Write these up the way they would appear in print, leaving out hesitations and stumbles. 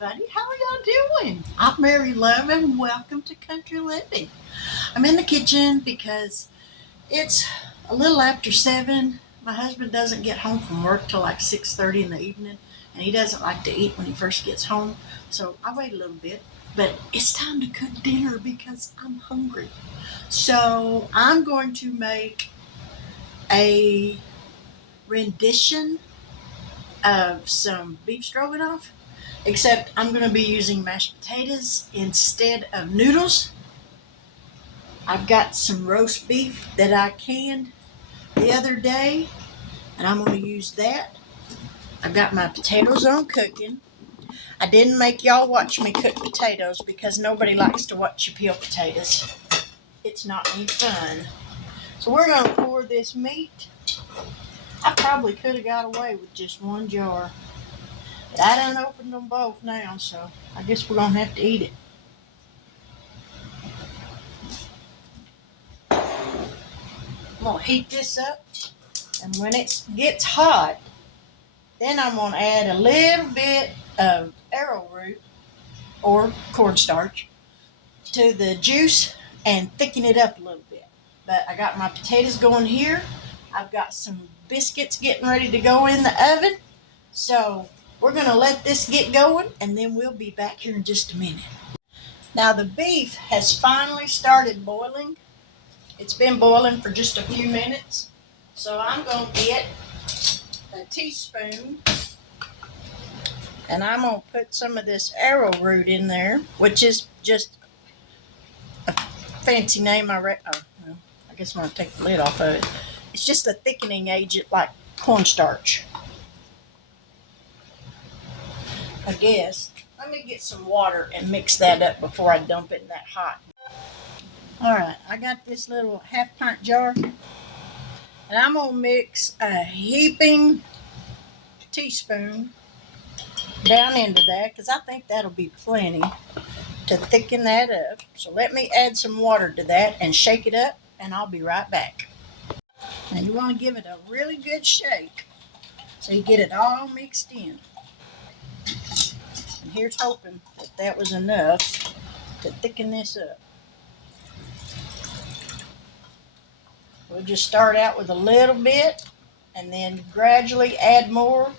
everybody. How are y'all doing? I'm Mary Love and welcome to Country Living. I'm in the kitchen because it's a little after 7. My husband doesn't get home from work till like 6:30 in the evening, and he doesn't like to eat when he first gets home. So I wait a little bit, but it's time to cook dinner because I'm hungry. So I'm going to make a rendition of some beef stroganoff, except I'm going to be using mashed potatoes instead of noodles. I've got some roast beef that I canned the other day, and I'm going to use that. I've got my potatoes on cooking. I didn't make y'all watch me cook potatoes because nobody likes to watch you peel potatoes. It's not any fun. So we're going to pour this meat. I probably could have got away with just one jar, but I done opened them both now, so I guess we're going to have to eat it. I'm going to heat this up, and when it gets hot, then I'm going to add a little bit of arrowroot or cornstarch to the juice and thicken it up a little bit. But I got my potatoes going here. I've got some biscuits getting ready to go in the oven. So we're going to let this get going, and then we'll be back here in just a minute. Now the beef has finally started boiling. It's been boiling for just a few minutes. So I'm going to get a teaspoon, and I'm going to put some of this arrowroot in there, which is just a fancy name. I guess I'm going to take the lid off of it. It's just a thickening agent like cornstarch, I guess. Let me get some water and mix that up before I dump it in that hot. All right, I got this little half-pint jar, and I'm going to mix a heaping teaspoon down into that because I think that'll be plenty to thicken that up. So let me add some water to that and shake it up, and I'll be right back. And you want to give it a really good shake so you get it all mixed in. And here's hoping that that was enough to thicken this up. We'll just start out with a little bit and then gradually add more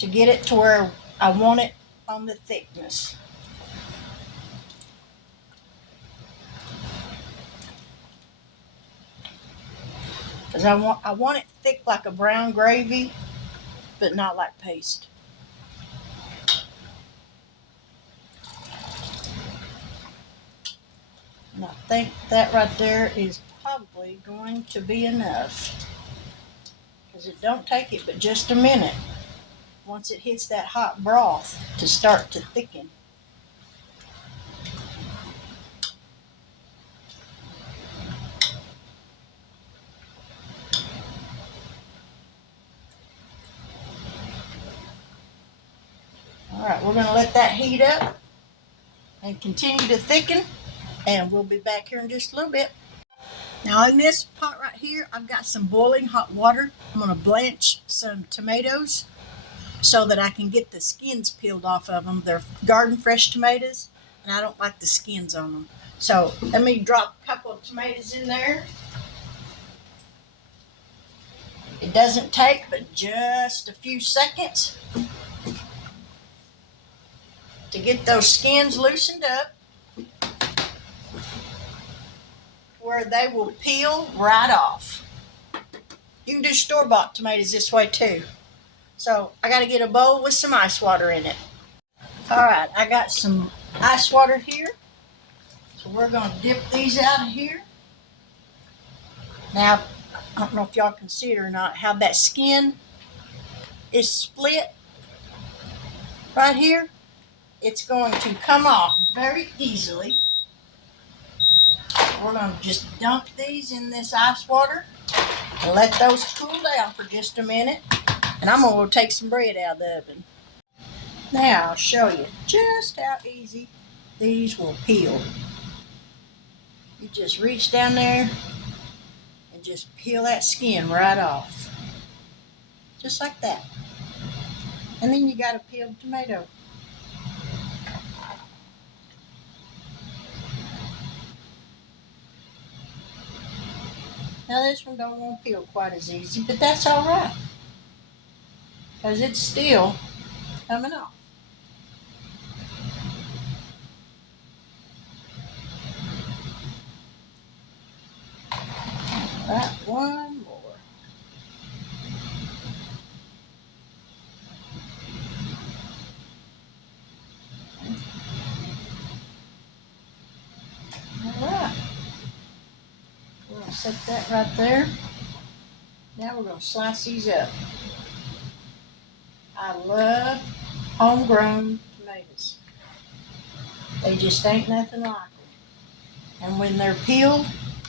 to get it to where I want it on the thickness. Because I want it thick like a brown gravy, but not like paste. And I think that right there is probably going to be enough. Because it don't take it but just a minute once it hits that hot broth to start to thicken. All right, we're going to let that heat up and continue to thicken, and we'll be back here in just a little bit. Now in this pot right here, I've got some boiling hot water. I'm going to blanch some tomatoes so that I can get the skins peeled off of them. They're garden fresh tomatoes, and I don't like the skins on them. So let me drop a couple of tomatoes in there. It doesn't take but just a few seconds to get those skins loosened up where they will peel right off. You can do store-bought tomatoes this way too. So I got to get a bowl with some ice water in it. All right, I got some ice water here. So we're going to dip these out of here. Now, I don't know if y'all can see it or not, how that skin is split right here. It's going to come off very easily. We're going to just dump these in this ice water and let those cool down for just a minute. And I'm going to take some bread out of the oven. Now I'll show you just how easy these will peel. You just reach down there and just peel that skin right off. Just like that. And then you got a peeled tomato. Now this one don't want to peel quite as easy, but that's all right, because it's still coming off. Right, one more. All right. We're going to set that right there. Now we're going to slice these up. I love homegrown tomatoes. They just ain't nothing like them. And when they're peeled,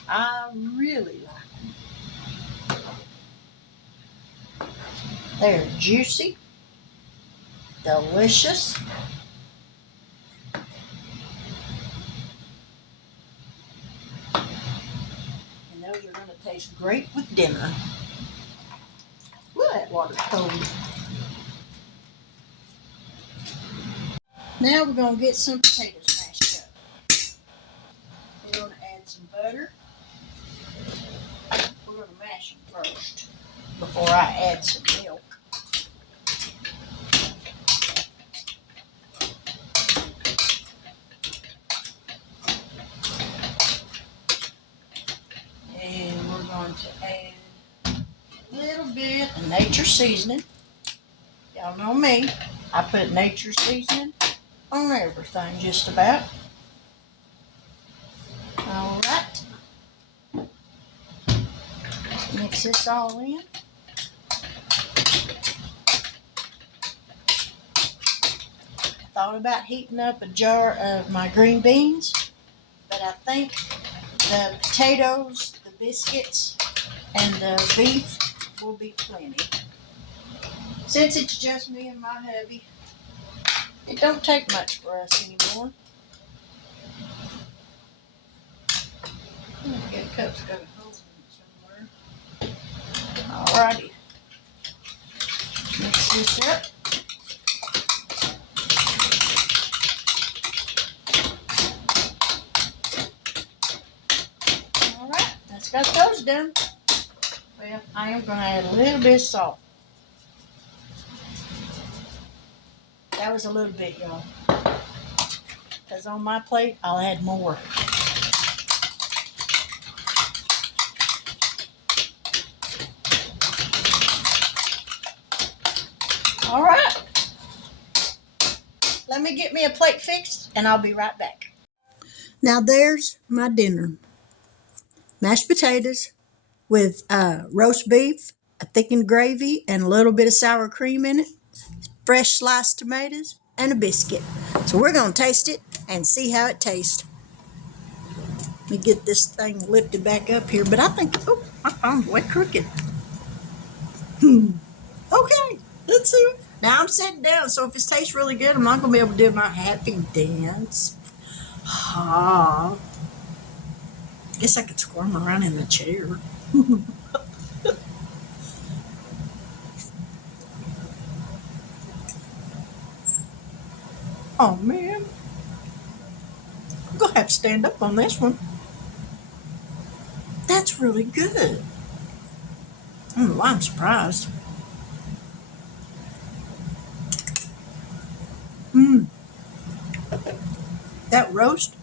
I really like them. They're juicy, delicious. And those are going to taste great with dinner. Ooh, that water's cold. Now we're going to get some potatoes mashed up. We're going to add some butter. We're going to mash them first before I add some milk. And we're going to add a little bit of nature seasoning. Y'all know me. I put nature seasoning on everything just about. All right. Mix this all in. I thought about heating up a jar of my green beans, but I think the potatoes, the biscuits, and the beef will be plenty. Since it's just me and my hubby, it don't take much for us anymore. Okay, cup's got a hole in it somewhere. Alrighty. Mix this up. Alright, that's got those done. Well, I am going to add a little bit of salt. That was a little bit, y'all. Because on my plate, I'll add more. All right. Let me get me a plate fixed, and I'll be right back. Now there's my dinner. Mashed potatoes with roast beef, a thickened gravy, and a little bit of sour cream in it, fresh sliced tomatoes, and a biscuit. So we're going to taste it and see how it tastes. Let me get this thing lifted back up here, but I think, oh, my phone's way crooked. Okay, let's see. Now I'm sitting down, so if it tastes really good, I'm not going to be able to do my happy dance. Ah. Guess I could squirm around in the chair. Oh, man. I'm going to have to stand up on this one. That's really good. I don't know why I'm surprised. That roast,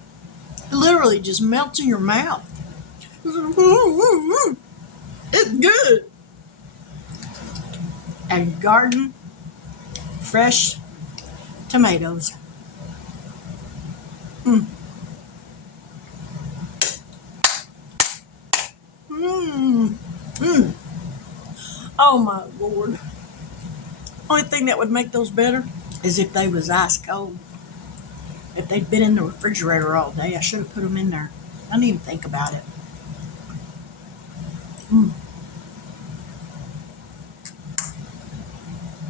it literally just melts in your mouth. It's good. And garden fresh tomatoes. Mm. Mm. Mm. Oh my Lord. Only thing that would make those better is if they was ice cold. If they'd been in the refrigerator all day, I should have put them in there. I didn't even think about it. Mm.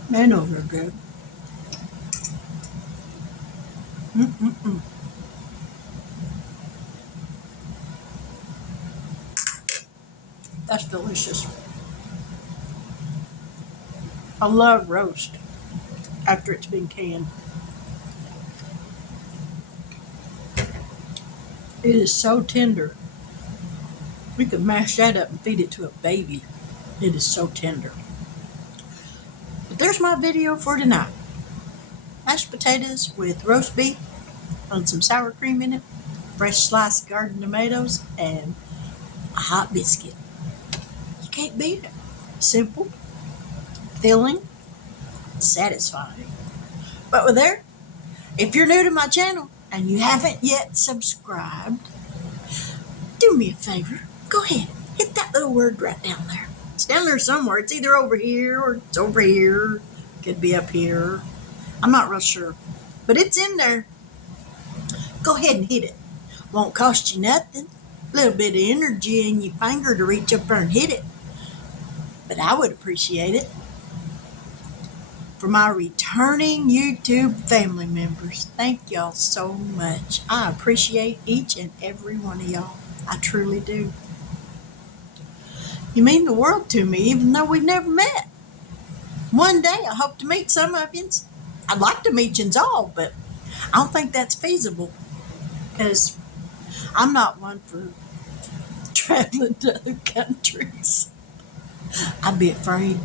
Man, those are good. Mm-mm-mm. That's delicious. I love roast. after it's been canned. It is so tender. We could mash that up and feed it to a baby. It is so tender. But there's my video for tonight. Mashed potatoes with roast beef and some sour cream in it, fresh sliced garden tomatoes, and a hot biscuit. You can't beat it. Simple, filling, satisfying. But with there, if you're new to my channel and you haven't yet subscribed, do me a favor. Go ahead, hit that little word right down there. It's down there somewhere. It's either over here or it's over here. Could be up here. I'm not real sure. But it's in there. Go ahead and hit it. Won't cost you nothing. A little bit of energy in your finger to reach up there and hit it. But I would appreciate it. For my returning YouTube family members, thank y'all so much. I appreciate each and every one of y'all. I truly do. You mean the world to me, even though we've never met. One day I hope to meet some of you. I'd like to meet you all, but I don't think that's feasible because I'm not one for traveling to other countries. I'd be afraid.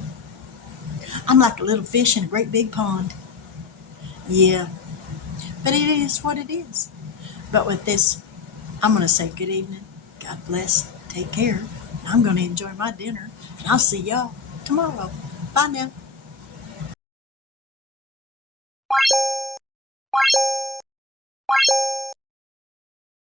I'm like a little fish in a great big pond. Yeah, but it is what it is. But with this, I'm going to say good evening. God bless. Take care. I'm going to enjoy my dinner. And I'll see y'all tomorrow. Bye now.